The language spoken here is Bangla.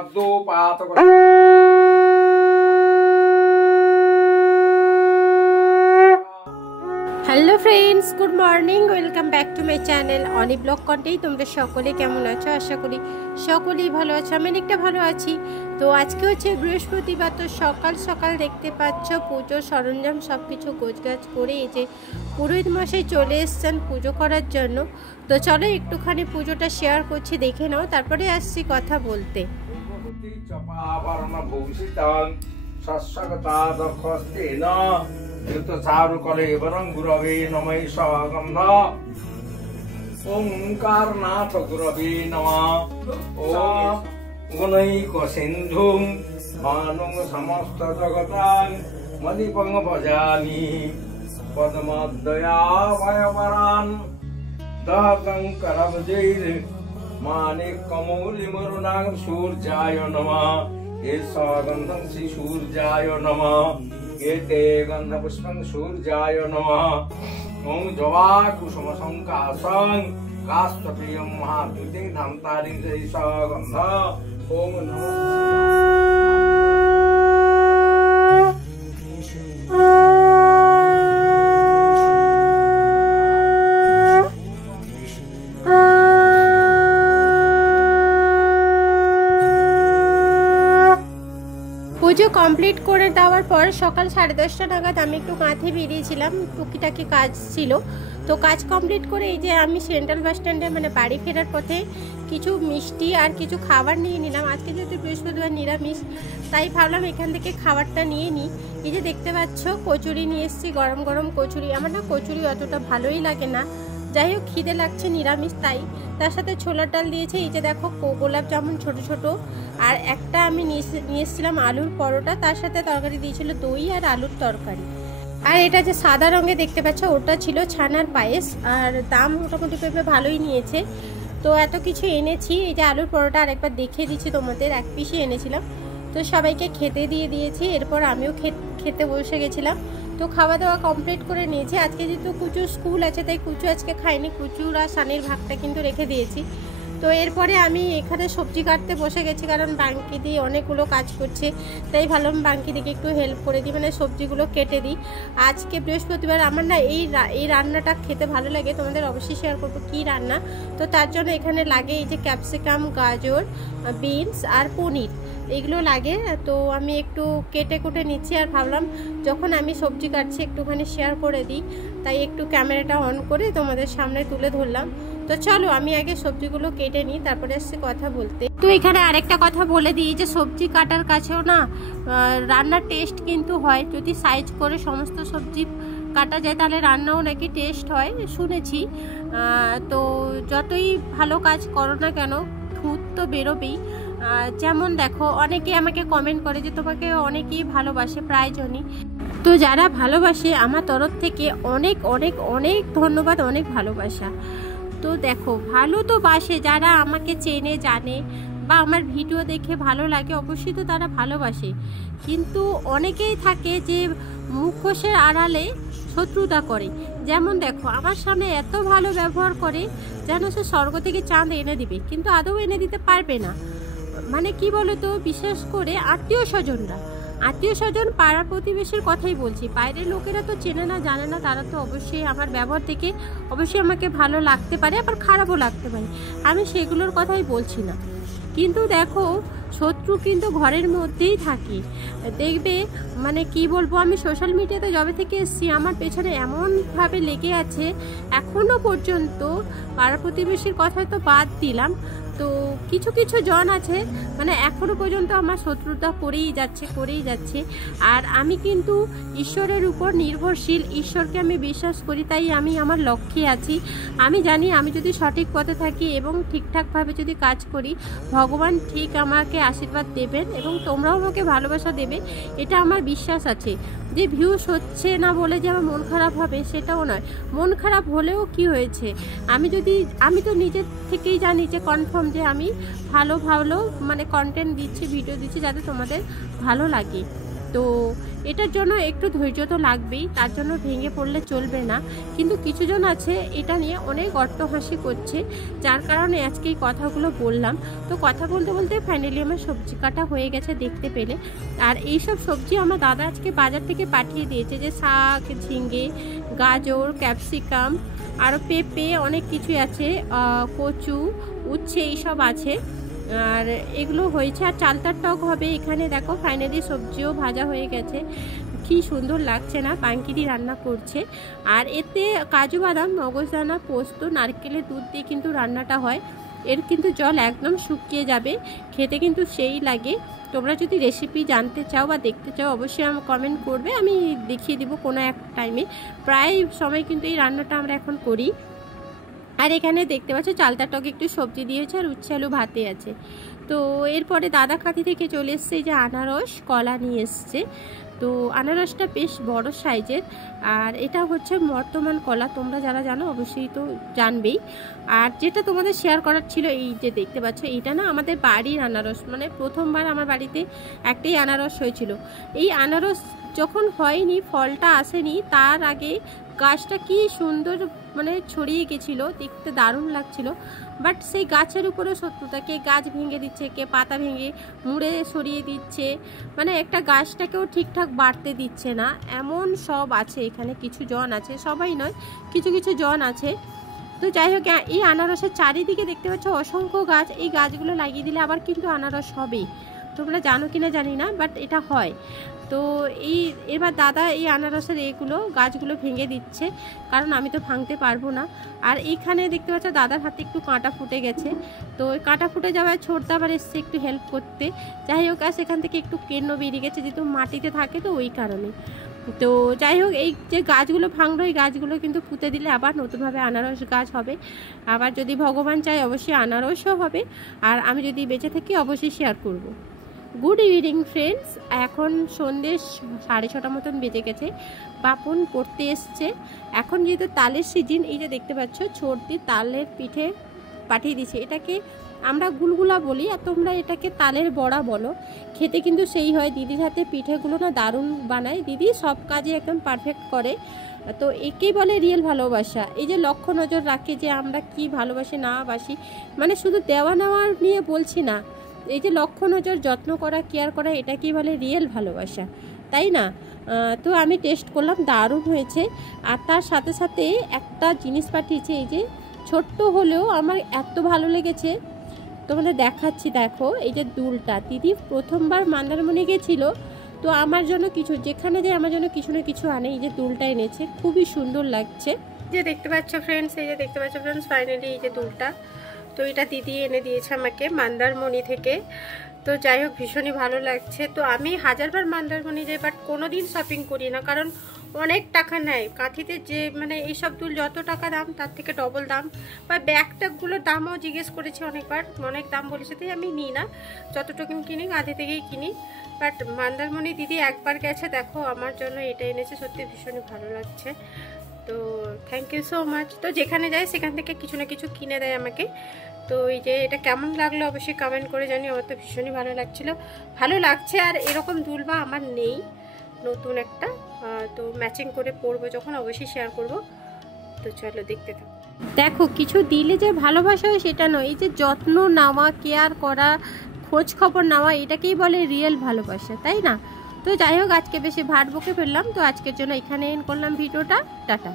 Hello friends, good morning, welcome back to my channel Oni blog কন্টেই। তোমরা সকলে কেমন আছো? আশা করি সকলেই ভালো আছো। আমি অনেকটা ভালো আছি। তো আজকে হচ্ছে বৃহস্পতিবার, তো সকাল সকাল দেখতে পাচ্ছ পুজোর সরঞ্জাম সব কিছু গোছগাছ করে এই যে পুরোহিত মশাই চলে এসছেন পুজো করার জন্য। তো চলো একটুখানি পুজোটা শেয়ার করছি, দেখে নাও, তারপরে আসছি কথা বলতে। ओंकारनाथ गुरवे नमः। ओम गुणैक सिंधुं मानुं समस्त जगतां मणिपंग भजामि पद्मदयावयवरान् दहतं करवजैर् माणिक्यमौलिमरुणां सूर्याय नमः। एषा गन्धं श्री सूर्याय नमः। एते गन्धपुष्पं सूर्याय नमः। ओम जवा कुसुम संकाशं काष्ठप्रियं महाद्युतिं धान्तारिं स गन्ध। ओम नमः পুজো কমপ্লিট করে দেওয়ার পর সকাল 10:30 নাগাদ আমি একটু কাঁথে বেরিয়েছিলাম, টুকিটাকি কাজ ছিল। তো কাজ কমপ্লিট করে এই যে আমি সেন্ট্রাল বাস স্ট্যান্ডে মানে বাড়ি ফেরার পথে কিছু মিষ্টি আর কিছু খাবার নিয়ে নিলাম। আজকে যেহেতু বৃহস্পতিবার নিরামিষ, তাই ভাবলাম এখান থেকে খাবারটা নিয়ে নিই। এই যে দেখতে পাচ্ছ কচুরি নিয়ে এসেছি, গরম গরম কচুরি। আমার না কচুরি অতটা ভালোই লাগে না, যাই হোক খিদে লাগছে নিরামিষ তাই। তার সাথে ছোলার ডাল দিয়েছে, এই যে দেখো গোলাপ জামুন ছোট ছোট, আর একটা আমি নিয়ে এসেছিলাম আলুর পরোটা, তার সাথে তরকারি দিয়েছিল দই আর আলুর তরকারি। আর এটা যে সাদা রঙে দেখতে পাচ্ছ ওটা ছিল ছানার পায়েস, আর দাম মোটামুটি পেঁপে ভালোই নিয়েছে। তো এত কিছু এনেছি। এই যে আলুর পরোটা আরেকবার দেখিয়ে দিচ্ছি তোমাদের, এক পিসই এনেছিলাম। তো সবাইকে খেতে দিয়ে দিয়েছি, এরপর আমিও খেতে বসে গেছিলাম। তো খাওয়া দাওয়া কমপ্লিট করে নিয়েছি। আজকে যেহেতু কুচুর স্কুল আছে তাই কুচু আজকে খাইনি, কুচুর আর সানির ভাগটা কিন্তু রেখে দিয়েছি। তো এরপরে আমি এখানে সবজি কাটতে বসে গেছি, কারণ বাঙ্কি দিয়ে অনেকগুলো কাজ করছে, তাই ভাবলাম বাঙ্কি দিকে একটু হেল্প করে দিই, মানে সবজিগুলো কেটে দিই। আজকে বৃহস্পতিবার আমার না এই রান্নাটা খেতে ভালো লাগে, তোমাদের অবশ্যই শেয়ার করবো কী রান্না। তো তার জন্য এখানে লাগে এই যে ক্যাপসিকাম, গাজর, বিনস আর পনির, এইগুলো লাগে। তো আমি একটু কেটে কুটে নিচ্ছি, আর ভাবলাম যখন আমি সবজি কাটছি একটুখানি শেয়ার করে দিই, তাই একটু ক্যামেরাটা অন করে তোমাদের সামনে তুলে ধরলাম। তো চলো আমি আগে সবজিগুলো কেটে নিই, তারপরে আসছে কথা বলতে। তো এখানে আরেকটা কথা বলে দিই, যে সবজি কাটার কাছেও না রান্নার টেস্ট কিন্তু হয়, যদি সাইজ করে সমস্ত সবজি কাটা যায় তাহলে রান্নাও নাকি টেস্ট হয় শুনেছি। তো যতই ভালো কাজ করো না কেন খুঁত তো বেরোবেই। যেমন দেখো অনেকে আমাকে কমেন্ট করে যে তোমাকে অনেকেই ভালোবাসে, প্রায়জনই। তো যারা ভালোবাসে আমার তরফ থেকে অনেক অনেক অনেক ধন্যবাদ, অনেক ভালোবাসা। তো দেখো ভালো তো বাসে, যারা আমাকে চেনে জানে বা আমার ভিডিও দেখে ভালো লাগে অবশ্যই তো তারা ভালোবাসে, কিন্তু অনেকেই থাকে যে মুখোশের আড়ালে শত্রুতা করে। যেমন দেখো আমার সামনে এত ভালো ব্যবহার করে যেন সে স্বর্গ থেকে চাঁদ এনে দিবে, কিন্তু আদৌ এনে দিতে পারবে না। মানে কি বলো তো, বিশেষ করে আত্মীয় স্বজন পাড়া প্রতিবেশীর কথাই বলছি, বাইরের লোকেরা তো চেনে না জানে না, তারা তো অবশ্যই আমার ব্যবহার থেকে অবশ্যই আমাকে ভালো লাগতে পারে, আবার খারাপও লাগতে পারে, আমি সেগুলোর কথাই বলছি না। কিন্তু দেখো শত্রু কিন্তু ঘরের মধ্যেই থাকে, দেখবে মানে কি বলবো, আমি সোশ্যাল মিডিয়াতে যবে থেকে এসেছি আমার পেছনে এমনভাবে লেগে আছে এখনও পর্যন্ত। পাড়া প্রতিবেশীর কথা তো বাদ দিলাম, তো কিছু জন আছে মানে এখনও পর্যন্ত আমার শত্রুতা করেই যাচ্ছে। আর আমি কিন্তু ঈশ্বরের উপর নির্ভরশীল, ঈশ্বরকে আমি বিশ্বাস করি, তাই আমি আমার লক্ষ্যে আছি। আমি জানি আমি যদি সঠিক পথে থাকি এবং ঠিকঠাকভাবে যদি কাজ করি, ভগবান ঠিক আমাকে আশীর্বাদ দেবেন এবং তোমরাও আমাকে ভালোবাসা দেবে, এটা আমার বিশ্বাস আছে। যে ভিউস হচ্ছে না বলে যে আমার মন খারাপ হবে সেটাও নয়, মন খারাপ হলেও কি হয়েছে, আমি তো নিজের থেকেই জানি যে কনফার্ম যে আমি ভালো মানে কন্টেন্ট দিচ্ছি, ভিডিও দিচ্ছি যাতে তোমাদের ভালো লাগে। তো এটার জন্য একটু ধৈর্য তো লাগবেই, তার জন্য ভেঙে পড়লে চলবে না। কিন্তু কিছুজন আছে এটা নিয়ে অনেক অট্টহাসি করছে, যার কারণে আজকে এই কথাগুলো বললাম। তো কথা বলতে বলতে ফাইনালি আমার সবজি কাটা হয়ে গেছে দেখতে পেলে। আর এইসব সবজি আমার দাদা আজকে বাজার থেকে পাঠিয়ে দিয়েছে, যে শাক, ঝিঙ্গে, গাজর, ক্যাপসিকাম, আরও পেঁপে, অনেক কিছুই আছে, কচু, উচ্ছে, এইসব আছে। আর এগুলো হয়েছে। আর চালতার টক হবে এখানে। দেখো ফাইনালি সবজিও ভাজা হয়ে গেছে, কি সুন্দর লাগছে না, পাঙ্কিদি রান্না করছে। আর এতে কাজু বাদাম, মগজদানা, পোস্ত, নারকেলের দুধ দিয়ে কিন্তু রান্নাটা হয়। এর কিন্তু জল একদম শুকিয়ে যাবে, খেতে কিন্তু সেই লাগে। তোমরা যদি রেসিপি জানতে চাও বা দেখতে চাও অবশ্যই আমি কমেন্ট করবে, আমি দেখিয়ে দিব কোনো এক টাইমে। প্রায় সময় কিন্তু এই রান্নাটা আমরা এখন করি। আর এখানে দেখতে পাচ্ছ চালতার টকে একটু সবজি দিয়েছে, আর উচ্ছে আলু ভাতে আছে। তো এরপরে দাদা খাতি থেকে চলে এসছে যে আনারস, কলা নিয়ে এসছে। তো আনারসটা বেশ বড় সাইজের, আর এটা হচ্ছে বর্তমান কলা, তোমরা যারা জানো অবশ্যই তো জানবেই। আর যেটা তোমাদের শেয়ার করার ছিল, এই যে দেখতে পাচ্ছ এইটা না আমাদের বাড়ির আনারস, মানে প্রথমবার আমার বাড়িতে একটাই আনারস হয়েছিল। এই আনারস যখন হয়নি, ফলটা আসেনি, তার আগে গাছটা কি সুন্দর মানে ছড়িয়ে গেছিলো, দেখতে দারুণ লাগছিল। বাট সেই গাছের উপরে শত্রুতা, কে গাছ ভেঙে দিচ্ছে, কে পাতা ভেঙে মুড়ে সরিয়ে দিচ্ছে, মানে একটা গাছটাকেও ঠিকঠাক বাড়তে দিচ্ছে না, এমন সব আছে এখানে। কিছু জন আছে, সবাই নয়, কিছু কিছু জন আছে। তো যাই হোক, এই আনারসের চারিদিকে দেখতে পাচ্ছ অসংখ্য গাছ। এই গাছগুলো লাগিয়ে দিলে আবার কিন্তু আনারস হবেই, তোমরা জানো কিনা জানি না, বাট এটা হয়। তো এবার দাদা এই আনারসের গাছগুলো ভেঙে দিচ্ছে, কারণ আমি তো ভাঙতে পারবো না। আর এইখানে দেখতে পাচ্ছ দাদার হাতে একটু কাঁটা ফুটে গেছে, তো ওই কাঁটা ফুটে যাওয়ায় ছোটদা আবার এসছে একটু হেল্প করতে। যাই হোক, আর সেখান থেকে একটু কেন্ন বেরিয়ে গেছে, যেহেতু মাটিতে থাকে তো ওই কারণে। তো যাই হোক, এই যে গাছগুলো ভাঙলো, এই গাছগুলো কিন্তু পুঁতে দিলে আবার নতুনভাবে আনারস গাছ হবে। আবার যদি ভগবান চায় অবশ্যই আনারসও হবে, আর আমি যদি বেঁচে থাকি অবশ্যই শেয়ার করব। গুড ইভিনিং ফ্রেন্ডস, এখন সন্ধ্যে 6:30 মতন বেজে গেছে। বাপন পড়তে এসছে। এখন যেহেতু তালের সিজন, এই যে দেখতে পাচ্ছ ছোটদি তালের পিঠে পাঠিয়ে দিচ্ছে। এটাকে আমরা গুলগুলা বলি, আর তোমরা এটাকে তালের বড়া বলো। খেতে কিন্তু সেই হয়। দিদির হাতে পিঠেগুলো না দারুণ বানায়, দিদি সব কাজে একদম পারফেক্ট করে। তো একেই বলে রিয়েল ভালোবাসা। এই যে লক্ষ্য নজর রাখে যে আমরা কি ভালোবাসি না বাসি, মানে শুধু দেওয়া নেওয়া নিয়ে বলছি না, এই যে লক্ষ্য নজর, যত্ন করা, কেয়ার করা, এটাকেই বলে রিয়েল ভালোবাসা, তাই না? তো আমি টেস্ট করলাম, দারুণ হয়েছে। আর তার সাথে সাথে একটা জিনিস পাঠিয়েছে, এই যে ছোট্ট হলেও আমার এত ভালো লেগেছে, তোমাদের দেখাচ্ছি। দেখো এই যে দুলটা, দিদি প্রথমবার মন্দারমণি গেছিলো, তো আমার জন্য কিছু, যেখানে যায় আমার জন্য কিছু না কিছু আনে। এই যে দুলটা এনেছে, খুবই সুন্দর লাগছে। যে দেখতে পাচ্ছ ফ্রেন্ডস, এই যে দেখতে পাচ্ছ ফ্রেন্ডস, ফাইনালি এই যে দুলটা, তো এটা দিদি এনে দিয়েছে আমাকে মন্দারমণি থেকে। তো যাই হোক, ভীষণই ভালো লাগছে। তো আমি হাজারবার মন্দারমণি যাই, বাট কোনো দিন শপিং করি না, কারণ অনেক টাকা নেয় কাঁথিতে। যে মানে এইসব দুল যত টাকা দাম তার থেকে ডবল দাম। বা ব্যাগটাগুলোর দামও জিজ্ঞেস করেছি অনেকবার, অনেক দাম বলেছে, তাই আমি নিই না। যতটুকু কিনি কাঁথি থেকেই কিনি। বাট মন্দারমণি দিদি একবার গেছে, দেখো আমার জন্য এটা এনেছে, সত্যি ভীষণই ভালো লাগছে। তো থ্যাংক ইউ সো মাচ। তো যেখানে যাই সেখান থেকে কিছু না কিছু কিনে দেয় আমাকে। তো এই যে এটা কেমন লাগলো অবশ্যই কমেন্ট করে জানি। আমার তো ভীষণই ভালো লাগছে। আর এরকম দুলবা আমার নেই, নতুন একটা, তো ম্যাচিং করে পরবো যখন অবশ্যই শেয়ার করব। তো চলো দেখতে থাকো। দেখো, কিছু দিলে যে ভালোবাসা হয় সেটা নয়, এই যে যত্ন নেওয়া, কেয়ার করা, খোঁজ খবর নেওয়া, এটাকেই বলে রিয়েল ভালোবাসা, তাই না? তো যাই হোক, আজকে বেশি ভাট বকে ফেললাম, তো আজকের জন্য এখানে এন্ড করলাম ভিডিওটা। টাটা।